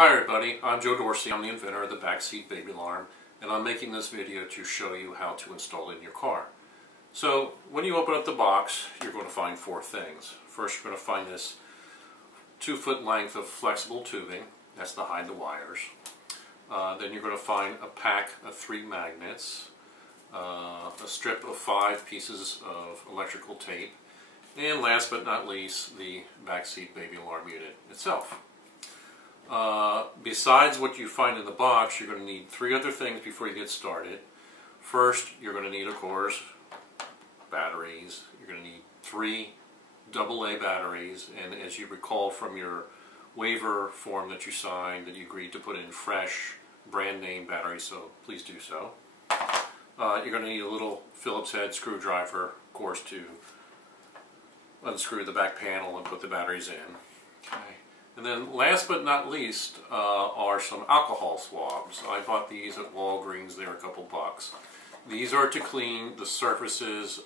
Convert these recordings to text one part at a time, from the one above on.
Hi everybody, I'm Joe Dorsey. I'm the inventor of the Backseat baby alarm, and I'm making this video to show you how to install it in your car. So when you open up the box, you're going to find four things. First, you're going to find this 2-foot length of flexible tubing. That's to hide the wires. Then you're going to find a pack of 3 magnets, a strip of 5 pieces of electrical tape, and last but not least, the Backseat baby alarm unit itself. Besides what you find in the box, you're going to need 3 other things before you get started. First, you're going to need, of course, batteries. You're going to need 3 AA batteries, and as you recall from your waiver form that you signed, that you agreed to put in fresh brand name batteries, so please do so. You're going to need a little Phillips head screwdriver, of course, to unscrew the back panel and put the batteries in. Okay. And then last but not least are some alcohol swabs. I bought these at Walgreens. They're a couple bucks. These are to clean the surfaces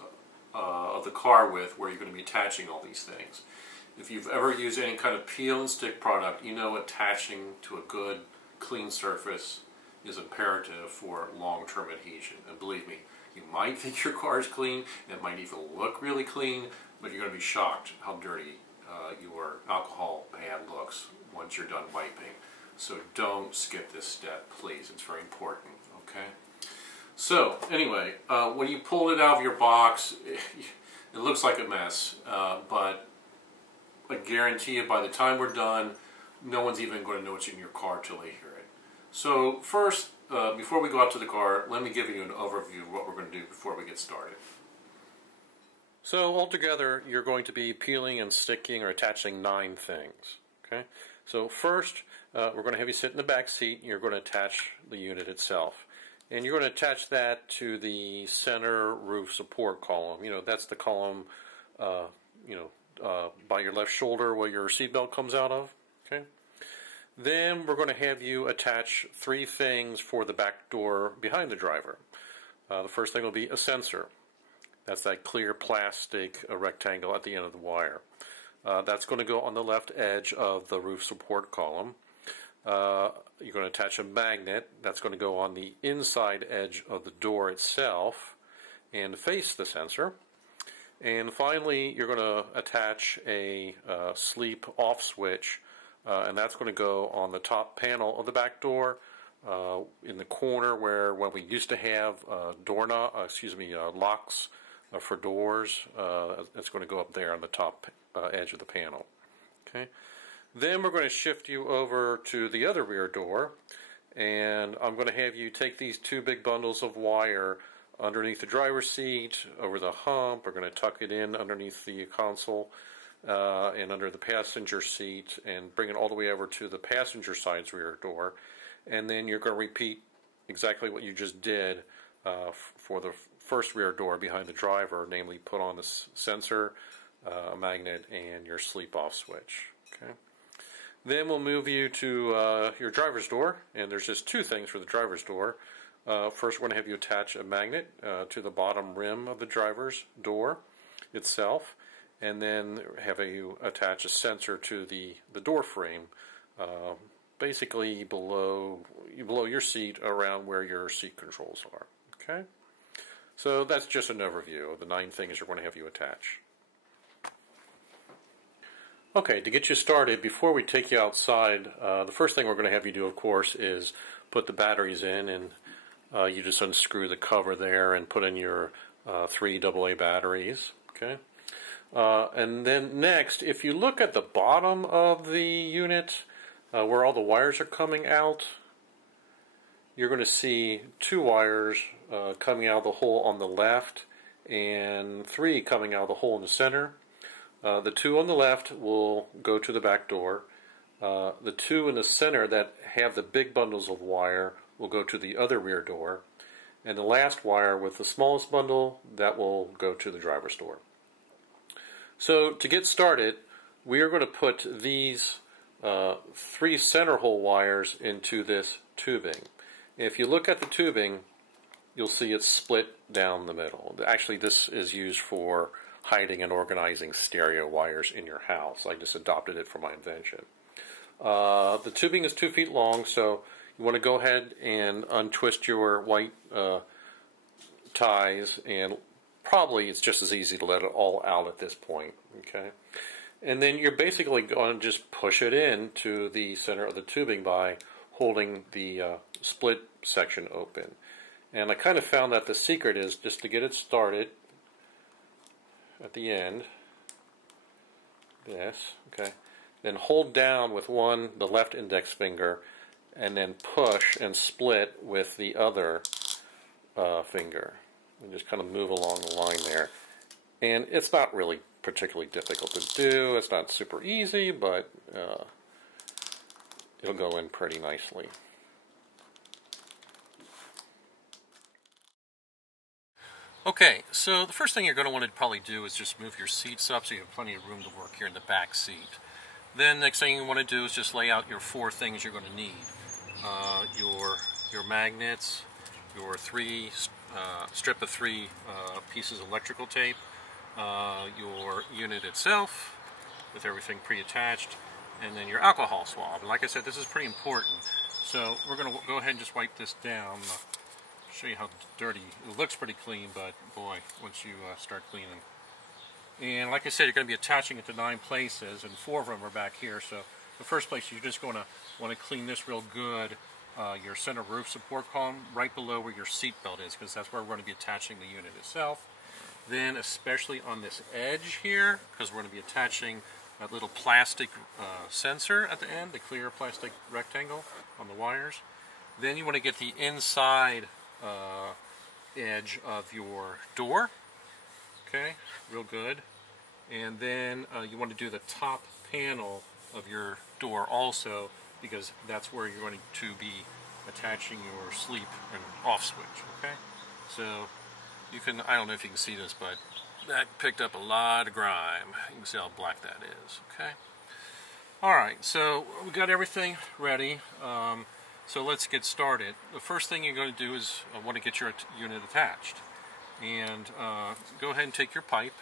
of the car with, where you're going to be attaching all these things. If you've ever used any kind of peel and stick product, you know attaching to a good clean surface is imperative for long-term adhesion. And believe me, you might think your car is clean, it might even look really clean, but you're going to be shocked how dirty your alcohol pad looks once you're done wiping. So don't skip this step, please. It's very important, okay? So anyway, when you pull it out of your box, it looks like a mess, but I guarantee you by the time we're done, no one's even going to know what's in your car till they hear it. So first, before we go out to the car, let me give you an overview of what we're going to do before we get started. So altogether, you're going to be peeling and sticking or attaching 9 things. Okay. So first, we're going to have you sit in the back seat. You're going to attach the unit itself, and you're going to attach that to the center roof support column. You know, that's the column, by your left shoulder where your seatbelt comes out of. Okay. Then we're going to have you attach 3 things for the back door behind the driver. The first thing will be a sensor. That's that clear plastic rectangle at the end of the wire. That's going to go on the left edge of the roof support column. You're going to attach a magnet. That's going to go on the inside edge of the door itself and face the sensor. And finally, you're going to attach a sleep off switch, and that's going to go on the top panel of the back door, in the corner where when we used to have locks for doors. It's going to go up there on the top edge of the panel. Okay. Then we're going to shift you over to the other rear door, and I'm going to have you take these 2 big bundles of wire underneath the driver's seat, over the hump. We're going to tuck it in underneath the console and under the passenger seat, and bring it all the way over to the passenger side's rear door. And then you're going to repeat exactly what you just did for the first rear door behind the driver, namely put on the sensor, a magnet, and your sleep off switch. Okay. Then we'll move you to your driver's door, and there's just 2 things for the driver's door. First, we're going to have you attach a magnet to the bottom rim of the driver's door itself, and then have you attach a sensor to the door frame, basically below your seat, around where your seat controls are. Okay. So that's just an overview of the 9 things you're going to have you attach. Okay, to get you started, before we take you outside, the first thing we're going to have you do, of course, is put the batteries in, and you just unscrew the cover there and put in your 3 AA batteries. Okay, and then next, if you look at the bottom of the unit, where all the wires are coming out, you're going to see 2 wires coming out of the hole on the left and 3 coming out of the hole in the center. The 2 on the left will go to the back door. The 2 in the center that have the big bundles of wire will go to the other rear door. And the last wire with the smallest bundle, that will go to the driver's door. So to get started, we are going to put these 3 center hole wires into this tubing. If you look at the tubing, you'll see it's split down the middle. Actually, this is used for hiding and organizing stereo wires in your house. I just adopted it for my invention. The tubing is 2 feet long, so you want to go ahead and untwist your white ties, and probably it's just as easy to let it all out at this point. Okay, and then you're basically going to just push it into the center of the tubing by holding the split section open. And I kind of found that the secret is just to get it started at the end. This, okay. Then hold down with the left index finger, and then push and split with the other finger. And just kind of move along the line there. And it's not really particularly difficult to do. It's not super easy, but it'll go in pretty nicely. Okay, so the first thing you're going to want to probably do is just move your seats up so you have plenty of room to work here in the back seat. Then next thing you want to do is just lay out your 4 things you're going to need. Your magnets, your strip of 3 pieces of electrical tape, your unit itself with everything pre-attached, and then your alcohol swab. And like I said, this is pretty important. So we're going to go ahead and just wipe this down. Show you how dirty it looks. Pretty clean, but boy, once you start cleaning. And like I said, you're going to be attaching it to 9 places, and 4 of them are back here. So the first place, you're just going to want to clean this real good, your center roof support column right below where your seat belt is, because that's where we're going to be attaching the unit itself. Then especially on this edge here, because we're going to be attaching that little plastic sensor at the end, the clear plastic rectangle on the wires. Then you want to get the inside edge of your door, okay, real good. And then you want to do the top panel of your door also, because that's where you're going to be attaching your sleep and off switch, okay? So you can, I don't know if you can see this, but that picked up a lot of grime. You can see how black that is, okay? Alright, so we got everything ready. So let's get started. The first thing you're going to do is want to get your unit attached. And go ahead and take your pipe,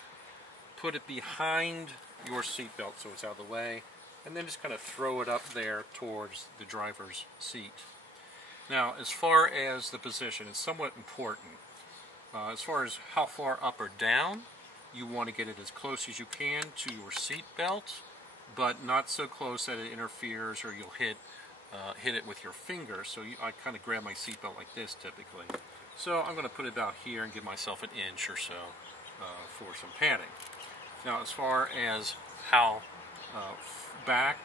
put it behind your seat belt so it's out of the way, and then just kind of throw it up there towards the driver's seat. Now, as far as the position, it's somewhat important. As far as how far up or down, you want to get it as close as you can to your seat belt, but not so close that it interferes or you'll hit it with your finger. So I kind of grab my seatbelt like this typically. So I'm going to put it about here and give myself an inch or so for some padding. Now, as far as how back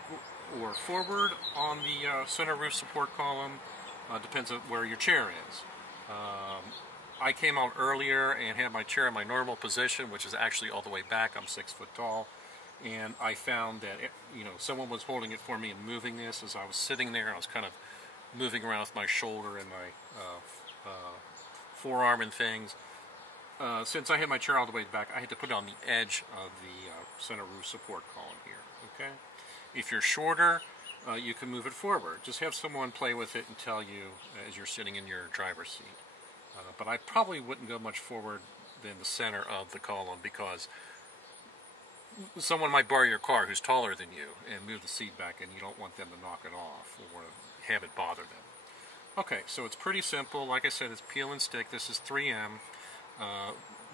or forward on the center roof support column, depends on where your chair is. I came out earlier and had my chair in my normal position, which is actually all the way back. I'm 6 foot tall. And I found that, you know, someone was holding it for me and moving this as I was sitting there. I was kind of moving around with my shoulder and my forearm and things. Since I had my chair all the way back, I had to put it on the edge of the center roof support column here, okay? If you're shorter, you can move it forward. Just have someone play with it and tell you as you're sitting in your driver's seat. But I probably wouldn't go much forward than the center of the column, because someone might borrow your car who's taller than you and move the seat back, and you don't want them to knock it off or have it bother them. Okay, so it's pretty simple. Like I said, it's peel and stick. This is 3M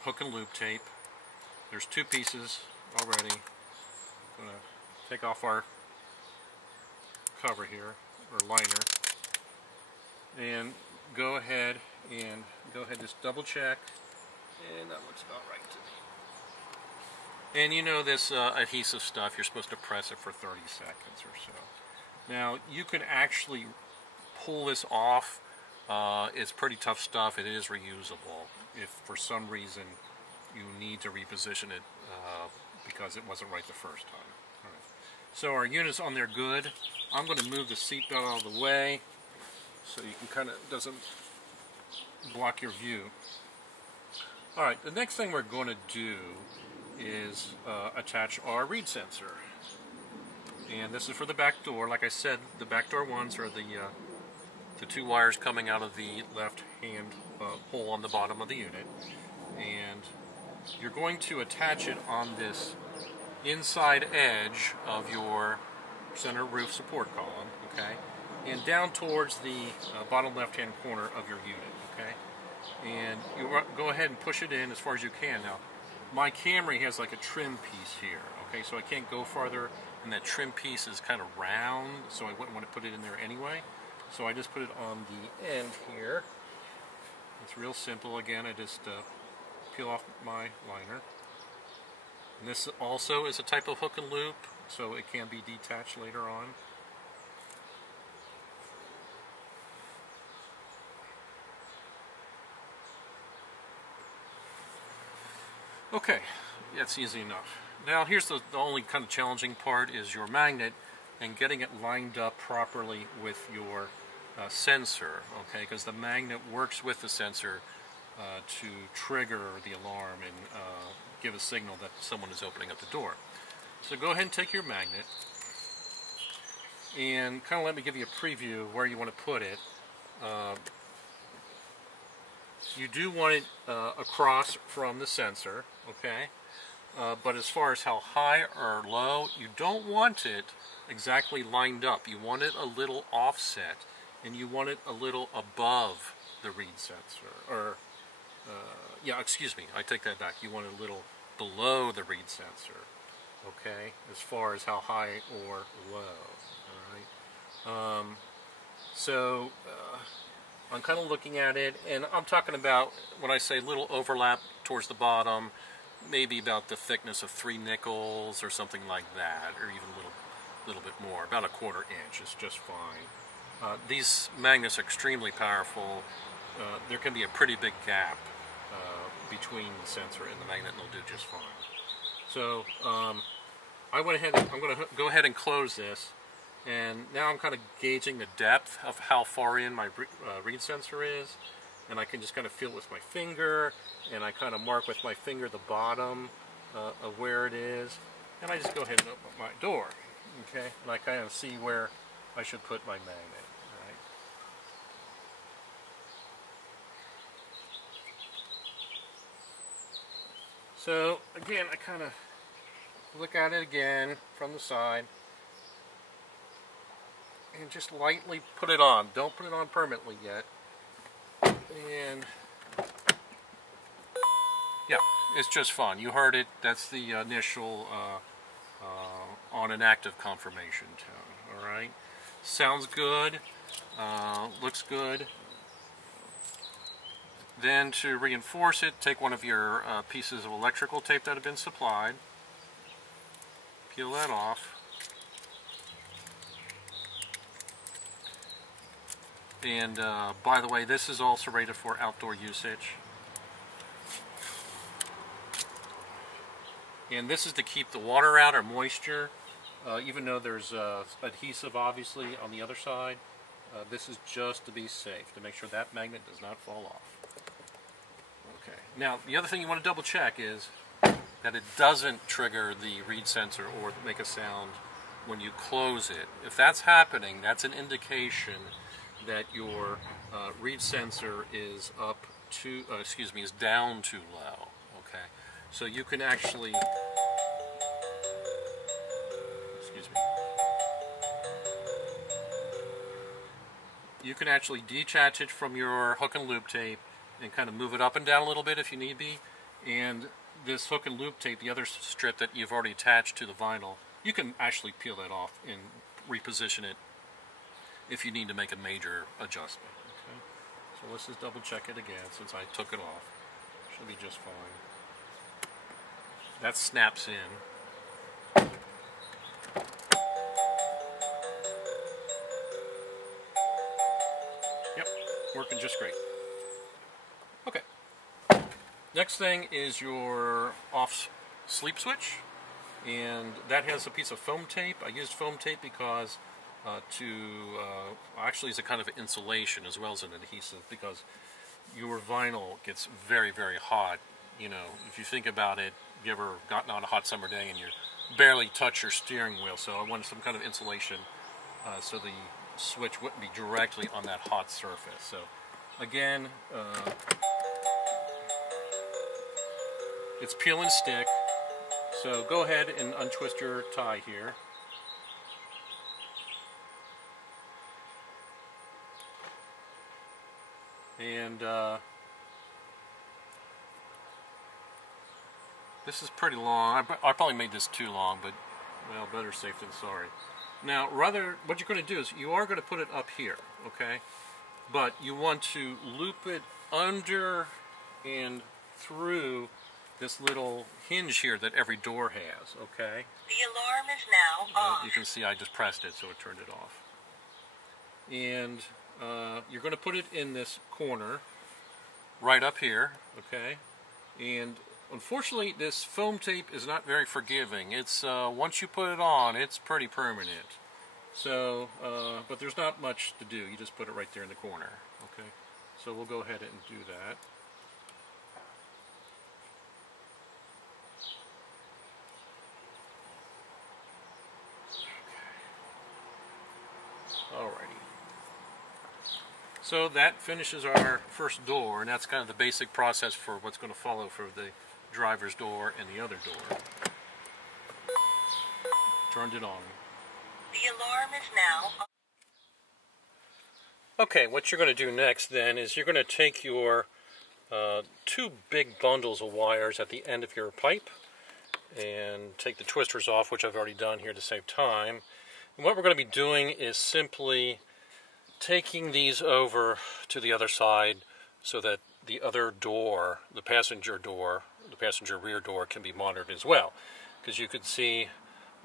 hook and loop tape. There's 2 pieces already. I'm going to take off our cover here, or liner, and go ahead and just double check, and that looks about right to me. And you know this adhesive stuff, you're supposed to press it for 30 seconds or so. Now, you can actually pull this off. It's pretty tough stuff. It is reusable if for some reason you need to reposition it because it wasn't right the first time. All right. So our unit's on there good. I'm going to move the seat belt out of the way so you can kind of, doesn't block your view. All right, the next thing we're going to do is attach our read sensor. And this is for the back door. Like I said, the back door ones are the 2 wires coming out of the left hand hole on the bottom of the unit. And you're going to attach it on this inside edge of your center roof support column, okay, and down towards the bottom left-hand corner of your unit, okay. And you go ahead and push it in as far as you can. Now, my Camry has like a trim piece here, okay, so I can't go farther, and that trim piece is kind of round, so I wouldn't want to put it in there anyway. So I just put it on the end here. It's real simple. Again, I just peel off my liner. And this also is a type of hook and loop, so it can be detached later on. Okay, that's easy enough. Now here's the only kind of challenging part is your magnet and getting it lined up properly with your sensor, okay, because the magnet works with the sensor to trigger the alarm and give a signal that someone is opening up the door. So go ahead and take your magnet and kind of let me give you a preview of where you want to put it. You do want it across from the sensor, okay? But as far as how high or low, you don't want it exactly lined up. You want it a little offset, and you want it a little above the read sensor. Or, yeah, excuse me, I take that back. You want it a little below the read sensor, okay? As far as how high or low, all right? So I'm kind of looking at it, and I'm talking about, when I say little overlap towards the bottom, maybe about the thickness of 3 nickels or something like that, or even a little bit more, about 1/4 inch is just fine. These magnets are extremely powerful. There can be a pretty big gap between the sensor and the magnet, and they'll do just fine. So I went ahead and I'm going to go ahead and close this, and now I'm kind of gauging the depth of how far in my read sensor is, and I can just kind of feel it with my finger, and I kind of mark with my finger the bottom of where it is, and I just go ahead and open up my door, okay, and I kind of see where I should put my magnet. All right. So again, I kind of look at it again from the side and just lightly put it on. Don't put it on permanently yet. And yeah, it's just fun. You heard it. That's the initial on an active confirmation tone. All right. Sounds good. Looks good. Then to reinforce it, take one of your pieces of electrical tape that have been supplied. Peel that off. And by the way, this is also rated for outdoor usage. And this is to keep the water out or moisture, even though there's adhesive obviously on the other side. This is just to be safe, to make sure that magnet does not fall off. Okay. Now, the other thing you want to double check is that it doesn't trigger the read sensor or make a sound when you close it. If that's happening, that's an indication that your read sensor is up to, is down too low. Okay, so you can actually, you can actually detach it from your hook and loop tape and kind of move it up and down a little bit if you need be. And this hook and loop tape, the other strip that you've already attached to the vinyl, you can actually peel that off and reposition it if you need to make a major adjustment. Okay? So let's just double check it again since I took it off. Should be just fine. That snaps in. Yep, working just great. Okay. Next thing is your off sleep switch, and that has a piece of foam tape. I used foam tape because actually it's a kind of insulation as well as an adhesive, because your vinyl gets very, very hot. You know, if you think about it, you ever gotten on a hot summer day and you barely touch your steering wheel, so I wanted some kind of insulation so the switch wouldn't be directly on that hot surface. So again, it's peel and stick, so go ahead and untwist your tie here. And this is pretty long. I probably made this too long, but well, better safe than sorry. Now, what you're going to do is you are going to put it up here, okay? But you want to loop it under and through this little hinge here that every door has, okay? The alarm is now off. You can see I just pressed it, so it turned it off. And you're going to put it in this corner right up here, okay? And unfortunately, this foam tape is not very forgiving. It's once you put it on, it's pretty permanent. So, but there's not much to do. You just put it right there in the corner, okay? So we'll go ahead and do that. Alrighty. So that finishes our first door, and that's kind of the basic process for what's going to follow for the driver's door and the other door. Turned it on. The alarm is now off. Okay, what you're going to do next then is you're going to take your two big bundles of wires at the end of your pipe and take the twisters off, which I've already done here to save time. And what we're going to be doing is simply taking these over to the other side so that the other door, the passenger rear door, can be monitored as well. Because you can see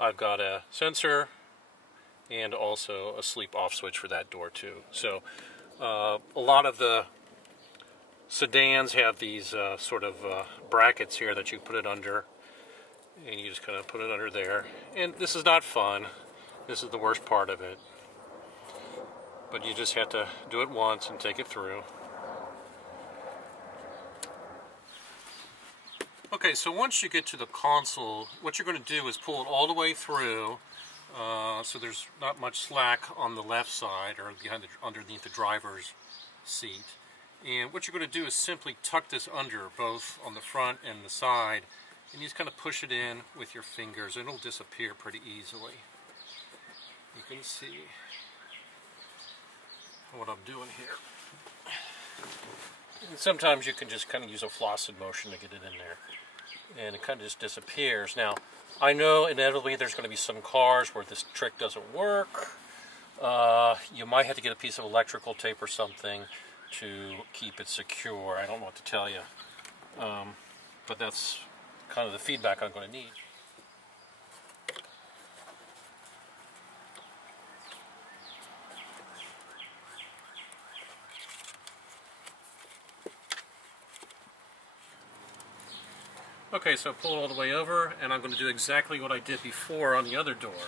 I've got a sensor and also a sleep off switch for that door too. So a lot of the sedans have these sort of brackets here that you put it under, and you just kind of put it under there. And this is not fun. This is the worst part of it. But you just have to do it once and take it through. Okay, so once you get to the console, what you're going to do is pull it all the way through, so there's not much slack on the left side or underneath the driver's seat. And what you're going to do is simply tuck this under, both on the front and the side, and you just kind of push it in with your fingers, and it'll disappear pretty easily. You can see what I'm doing here. And sometimes you can just kind of use a flaccid motion to get it in there, and it kind of just disappears. Now, I know inevitably there's going to be some cars where this trick doesn't work. You might have to get a piece of electrical tape or something to keep it secure. I don't know what to tell you, but that's kind of the feedback I'm going to need. Okay, so pull it all the way over, and I'm going to do exactly what I did before on the other door.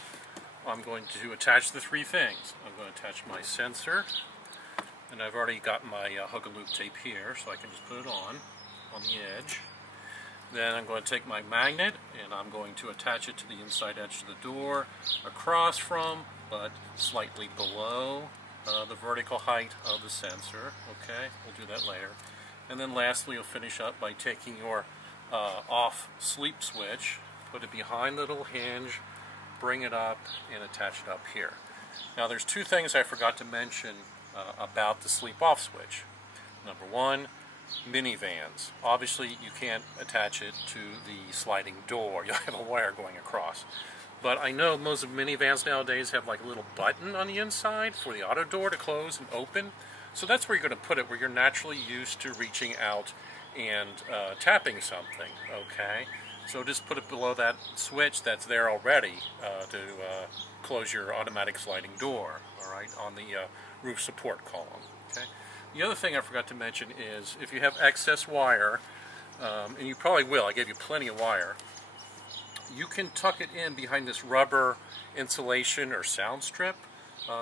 I'm going to attach the three things. I'm going to attach my sensor, and I've already got my hook-and-loop tape here, so I can just put it on the edge. Then I'm going to take my magnet, and I'm going to attach it to the inside edge of the door, across from, but slightly below, the vertical height of the sensor. Okay, we'll do that later. And then lastly, you'll finish up by taking your off sleep switch, put it behind the little hinge, bring it up, and attach it up here. Now there's two things I forgot to mention about the sleep off switch. Number one, minivans. Obviously you can't attach it to the sliding door. You'll have a wire going across. But I know most of minivans nowadays have like a little button on the inside for the auto door to close and open. So that's where you're going to put it, where you're naturally used to reaching out and tapping something, okay? So just put it below that switch that's there already to close your automatic sliding door, all right, on the roof support column, okay? The other thing I forgot to mention is if you have excess wire, and you probably will, I gave you plenty of wire, you can tuck it in behind this rubber insulation or sound strip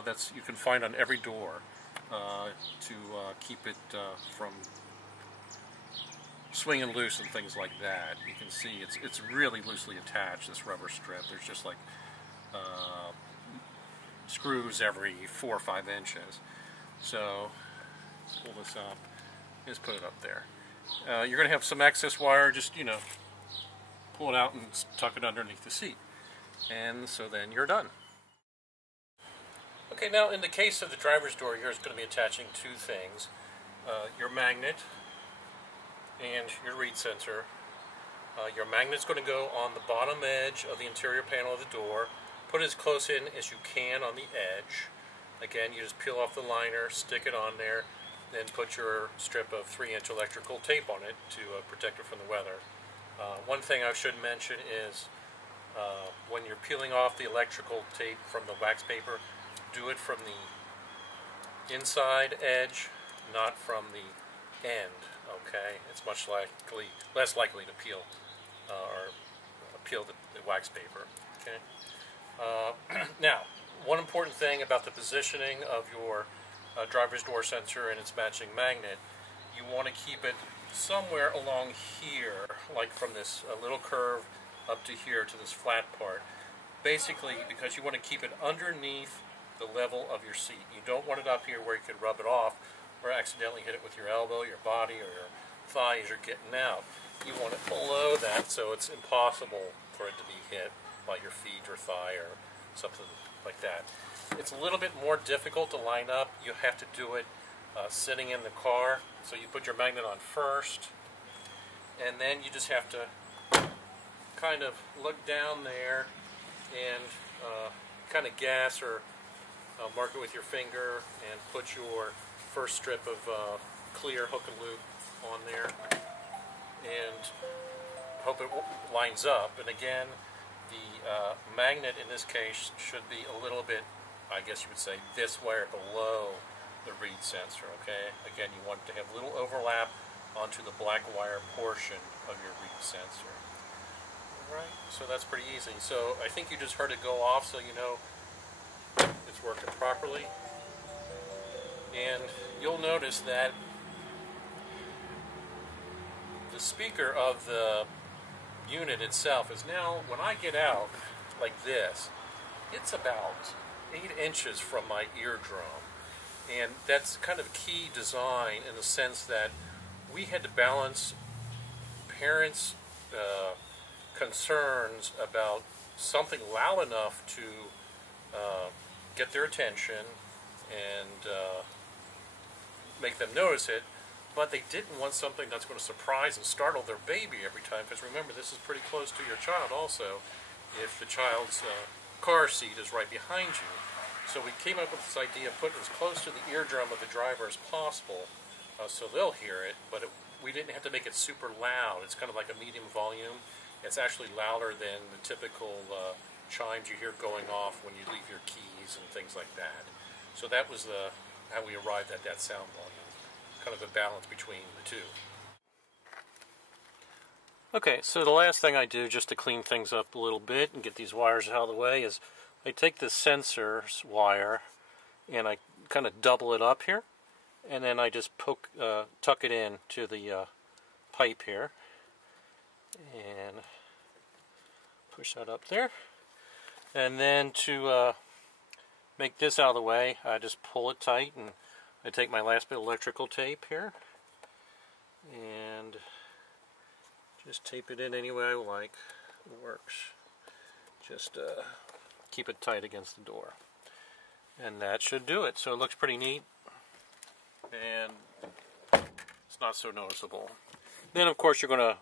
that's you can find on every door to keep it from swinging loose and things like that. You can see it's really loosely attached, this rubber strip. There's just like screws every 4 or 5 inches. So pull this up, just put it up there. You're going to have some excess wire, just, you know, pull it out and tuck it underneath the seat. And so then you're done. Okay, now in the case of the driver's door, you're going to be attaching two things. your magnet and your reed sensor. Your magnet's going to go on the bottom edge of the interior panel of the door. Put it as close in as you can on the edge. Again, you just peel off the liner, stick it on there, then put your strip of 3-inch electrical tape on it to protect it from the weather. One thing I should mention is when you're peeling off the electrical tape from the wax paper, do it from the inside edge, not from the end. Okay, it's much less likely to peel or peel the wax paper. Okay. Now, one important thing about the positioning of your driver's door sensor and its matching magnet, you want to keep it somewhere along here, like from this little curve up to here to this flat part. Basically, because you want to keep it underneath the level of your seat. You don't want it up here where you could rub it off or accidentally hit it with your elbow, your body, or your thigh as you're getting out. You want it below that so it's impossible for it to be hit by your feet or thigh or something like that. It's a little bit more difficult to line up. You have to do it sitting in the car. So you put your magnet on first, and then you just have to kind of look down there and kind of gas or mark it with your finger and put your first strip of clear hook and loop on there and hope it lines up. And again, the magnet in this case should be a little bit, I guess you would say, this wire below the reed sensor. Okay, again, you want to have a little overlap onto the black wire portion of your reed sensor. Alright, so that's pretty easy. So I think you just heard it go off, so you know it's working properly. And you'll notice that the speaker of the unit itself is now, when I get out like this, it's about 8 inches from my eardrum. And that's kind of key design in the sense that we had to balance parents' concerns about something loud enough to get their attention and make them notice it, but they didn't want something that's going to surprise and startle their baby every time, because remember, this is pretty close to your child also if the child's car seat is right behind you. So we came up with this idea of putting it as close to the eardrum of the driver as possible so they'll hear it, but we didn't have to make it super loud. It's kind of like a medium volume. It's actually louder than the typical chimes you hear going off when you leave your keys and things like that. So that was how we arrived at that sound volume, kind of a balance between the two. Okay, so the last thing I do just to clean things up a little bit and get these wires out of the way is I take the sensor's wire and I kind of double it up here, and then I just tuck it in to the pipe here and push that up there. And then to make this out of the way, I just pull it tight, and I take my last bit of electrical tape here and just tape it in any way I like. It works. Just keep it tight against the door. And that should do it. So it looks pretty neat, and it's not so noticeable. Then of course you're going to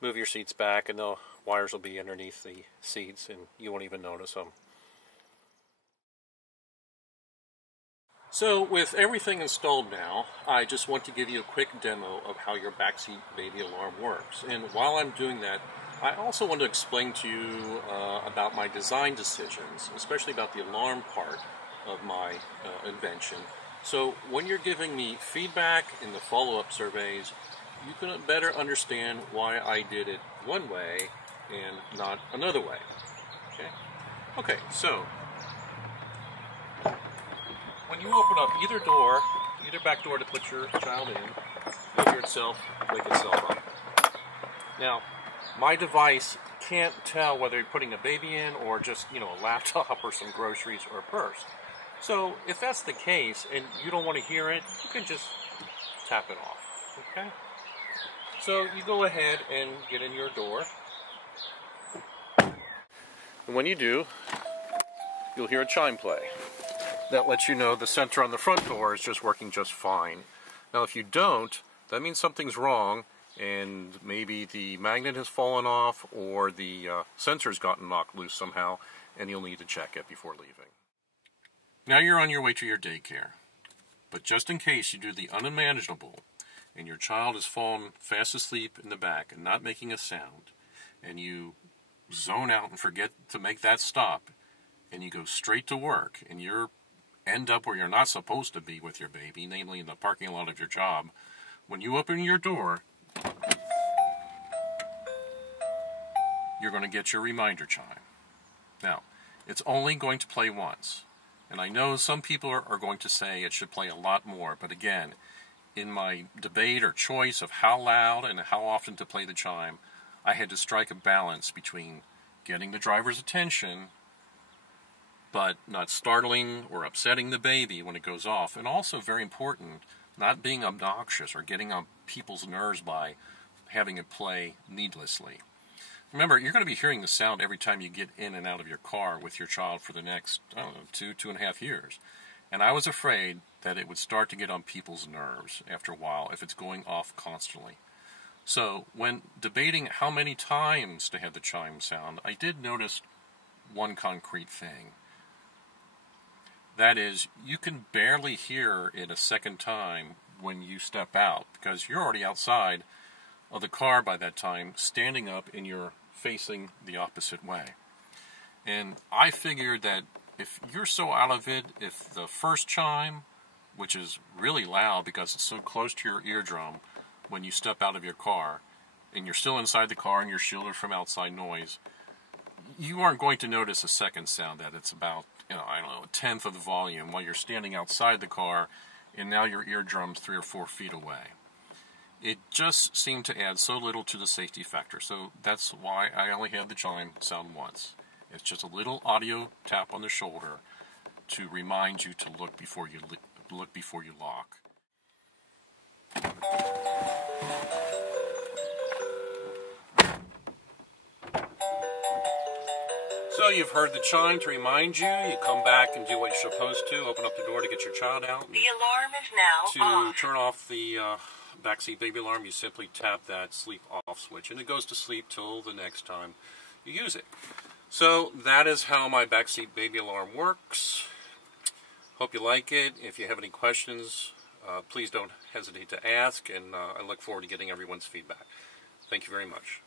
move your seats back, and the wires will be underneath the seats and you won't even notice them. So with everything installed now, I just want to give you a quick demo of how your backseat baby alarm works. And while I'm doing that, I also want to explain to you about my design decisions, especially about the alarm part of my invention. So when you're giving me feedback in the follow-up surveys, you can better understand why I did it one way and not another way. Okay, so when you open up either door, either back door to put your child in, you'll hear itself wake itself up. Now, my device can't tell whether you're putting a baby in or just, a laptop or some groceries or a purse. So if that's the case and you don't want to hear it, you can just tap it off. Okay? So you go ahead and get in your door. And when you do, you'll hear a chime play. That lets you know the sensor on the front door is just working just fine. Now if you don't, that means something's wrong, and maybe the magnet has fallen off or the sensor's gotten knocked loose somehow, and you'll need to check it before leaving. Now you're on your way to your daycare, but just in case you do the unimaginable and your child has fallen fast asleep in the back and not making a sound, and you zone out and forget to make that stop, and you go straight to work, and you end up where you're not supposed to be with your baby, namely in the parking lot of your job, when you open your door, you're going to get your reminder chime. Now, it's only going to play once. And I know some people are going to say it should play a lot more, but again, in my debate or choice of how loud and how often to play the chime, I had to strike a balance between getting the driver's attention, but not startling or upsetting the baby when it goes off, and also, very important, not being obnoxious or getting on people's nerves by having it play needlessly. Remember, you're going to be hearing the sound every time you get in and out of your car with your child for the next, 2.5 years. And I was afraid that it would start to get on people's nerves after a while if it's going off constantly. So when debating how many times to have the chime sound, I did notice one concrete thing. That is, you can barely hear it a second time when you step out, because you're already outside of the car by that time, standing up, and you're facing the opposite way. And I figured that if you're so out of it, if the first chime, which is really loud because it's so close to your eardrum when you step out of your car, and you're still inside the car and you're shielded from outside noise, you aren't going to notice a second sound that it's about, a tenth of the volume while you're standing outside the car and now your eardrum's 3 or 4 feet away. It just seemed to add so little to the safety factor, so that's why I only had the chime sound once. It's just a little audio tap on the shoulder to remind you to look before you lock. So you've heard the chime to remind you. You come back and do what you're supposed to. Open up the door to get your child out. The alarm is now To off. turn off the backseat baby alarm, you simply tap that sleep off switch, and it goes to sleep till the next time you use it. So that is how my backseat baby alarm works. Hope you like it. If you have any questions, please don't hesitate to ask, and I look forward to getting everyone's feedback. Thank you very much.